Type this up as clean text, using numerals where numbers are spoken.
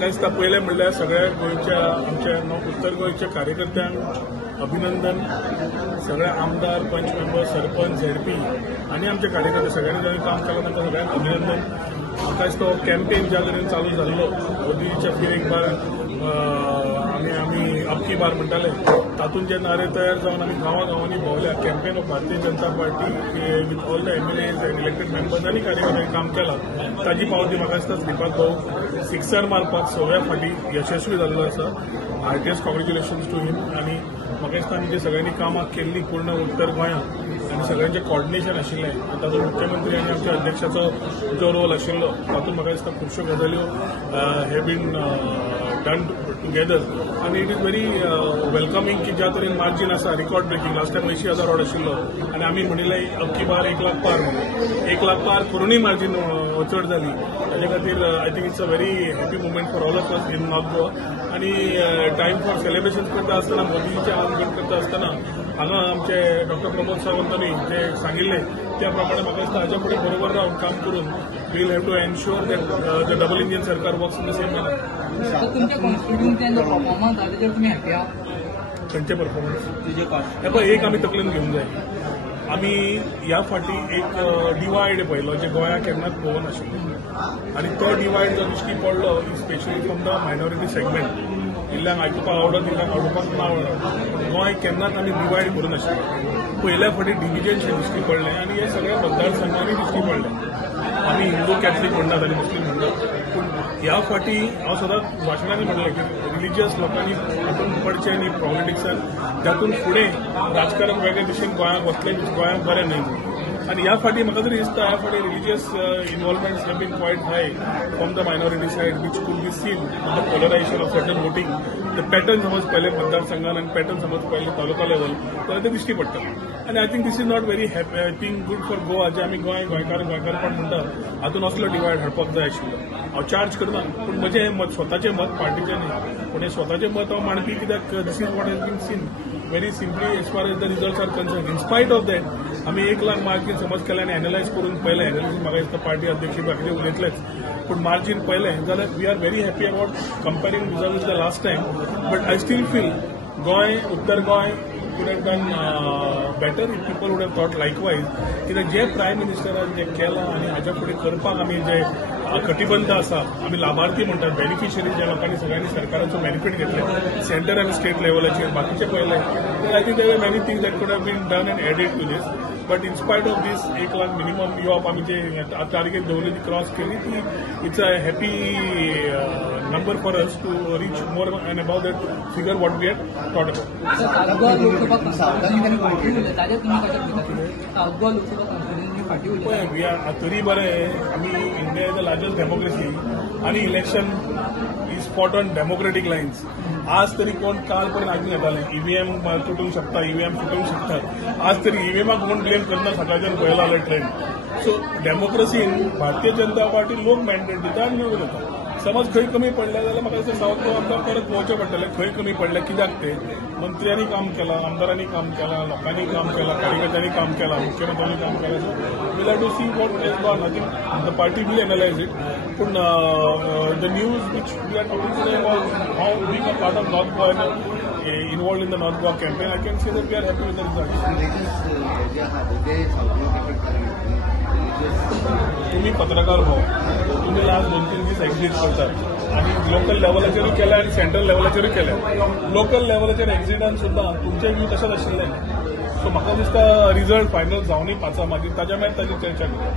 म्हाका दिसता पयलें म्हणल्यार सगळ्या गोंयच्या आमच्या उत्तर गोंयच्या कार्यकर्त्यांक अभिनंदन. सगळे आमदार, पंच मेंबर, सरपंच, झेडपी आनी आमचे कार्यकर्ते सगळ्यांनी जाणी काम केलां तांकां सगळ्यांक अभिनंदन. म्हाका दिसता हो कॅम्पेन ज्या तरेन चालू जाल्लो मोदीच्या फिर एक बार आमी अब की बार म्हणटाले तातूंत जे नारे तयार जावन आमी गांवांनी भोंवल्या. Campaign of Bharatiya Janata Party with all the MLAs and elected members आनी कार्यकर्त्यांनी काम केलां. ताजी पावती म्हाका दिसता श्रीपाद भाऊ सिक्सर मारपाक 6व्या फावटी यशस्वी जाल्लो आसा. हार्टियस्ट कॉंग्रॅच्युलेशन्स टू हिम. आनी म्हाका दिसता आमी जे सगळ्यांनी कामां केल्लीं पूर्ण उत्तर गोंयांत आनी सगळ्यांचें कॉर्डिनेशन आशिल्लें तातूंत मुख्यमंत्री आनी आमच्या अध्यक्षाचो जो रोल आशिल्लो तातूंत म्हाका दिसता खुबश्यो गजाल्यो हॅव बीन डन टुगेदर आनी इट इज व्हेरी वेलकमिंग की ज्या तरेन मार्जीन आसा record breaking. Last time 80,000 odd आशिल्लो आनी आमी म्हणिल्लें अब की बार 1 लाख पार म्हणून 1 लाख पार करूनय मार्जीन चड जाली. ताजे खातीर I think it's a very happy movement for all of us in north Goa. आनी टायम फॉर सेलिब्रेशन करता आसतना मोदींचे आगमन करता आसतना हांगा आमचे डॉक्टर प्रमोद सावंतांनी जे सांगिल्लें त्या प्रमाणे म्हाका दिसता हाच्या फुडें बरोबर रावन काम करून we will have to ensure that the double engine sarkar works in the same manner. तुमच्या कॉन्स्टिट्युएन्सीन जो परफॉर्मन्स आहा ताचेर तुमी हॅपी आहा? खंयचे परफॉर्मन्स? हे पळय एक आमी तकलेन घेवंक जाय. आमी ह्या फावटी एक डिवायड पळयलो जे गोंयांत केन्नाच पळोवंक नाशिल्लें आनी तो डिवायड जो दिश्टी पडलो specially from the minority segment. इल्ल्यांक आयकुपाक आवडत, इल्ल्यांक आयकुपाक ना आवडत. गोंय केन्नाच आमी डिवायड करूं नाशिल्लें. पयल्या फावटी डिव्हिजनशें दिश्टी पडलें आनी हे सगळ्या मतदारसंघांनी दिश्टी पडलें. आमी हिंदू कॅथलीक म्हणटात आनी मुस्लीम म्हणटात पूण ह्या फावटी हांव सदांच भाशणांनी म्हणलें की रिलिजियस लोकांनी हातूंत पडचें न्ही पॉलिटिक्सान. तातूंत फुडें राजकारण वेगळे दिशेन गोंयांत वतलें गोंयांत बरें न्ही. आनी ह्या फावटी म्हाका तरी दिसता ह्या फावटी religious involvements have been quite high from the minority side which could be seen the polarisation of certain voting. The pattern समज पयलें मतदारसंघान आनी पॅटर्न समज पयलें तालुका लेवल जाल्यार ते दिश्टी पडटा. आनी I think this is not very thing good for Goa जे आमी गोंयकारपण म्हणटा हातूंत असलो डिवायड हाडपाक जाय आशिल्लो. हांव चार्ज करना पूण म्हजें मत स्वताचें मत पार्टीचें न्ही पूण हें स्वताचें मत हांव मांडपी कित्याक this is what has been seen very simply as far as the results are concern. In spite of that आमी 1 लाख मार्जीन समज केलें आनी एनालायज करून पळयलें. एनालिसीस म्हाका दिसता पार्टी अध्यक्ष बाकीचे उलयतलेच पूण मार्जीन पळयलें जाल्यार we are very happy about comparing with the last time. But I still feel Goa उत्तर Goa would have done better if people would have thought likewise. कित्याक जे प्रायम मिनिस्टरान जे केलां आनी हाच्या फुडें करपाक आमी जे कटिबद्ध आसा आमी लाभार्थी म्हणटात बेनिफिशरी ज्या लोकांनी सगळ्यांनी सरकाराचो बेनिफीट घेतले सेंटर आनी स्टेट लेवलाचेर बाकीचे पळयले I think there are many things that could have been done and added to this. But in spite of this 1 lakh minimum युवप आमी जे टार्गेट दवरली ती क्रॉस केली ती it's a happy number for us to reach more and above that figure what we had thought about. We are तरी बरें आमी India is the largest democracy आनी election is fought on democratic lines. आज तरी कोण काल पर्यंत आयकून येताले ईव्हीएम तुटूंक शकता ईव्हीएम फुटूंक शकता. आज तरी ईव्हीएमाक कोण ब्लेम करना सकाळच्यान पळयला जाल्यार ट्रेंड. सो डेमोक्रेसीन भारतीय जनता पार्टी लोक मॅन्डेट दिता आनी निवडून येता. समज खंय कमी पडले जाल्यार म्हाका दिसता सावथ गोवा आमकां परत पळोवचें पडटलें खंय कमी पडलें कित्याक ते मंत्र्यांनी काम केलां आमदारांनी काम केलां लोकांनी काम केलां कार्यकर्त्यांनी काम केलां मुख्यमंत्र्यांनी काम केलां. So will have to see what is gone. I think the party will analyse it. पूण the news which we are talking today about how being a part of north Goa involved in the North Goa campaign, I can say that we are happy with the results. तुम्ही पत्रकार भाऊ तुम्ही last 2-3 दीस exit करतात आणि local लेवलाचेरूय केल्या आणि central लेवलाचेरूय केल्या. Local लेवलाचेर एक्झिटान सुद्दां तुमचे व्यू तशेंच आशिल्ले. सो म्हाका दिसता रिजल्ट फायनल जावनूय पावचा मागीर ताच्या मागीर ताची चर्चा करया.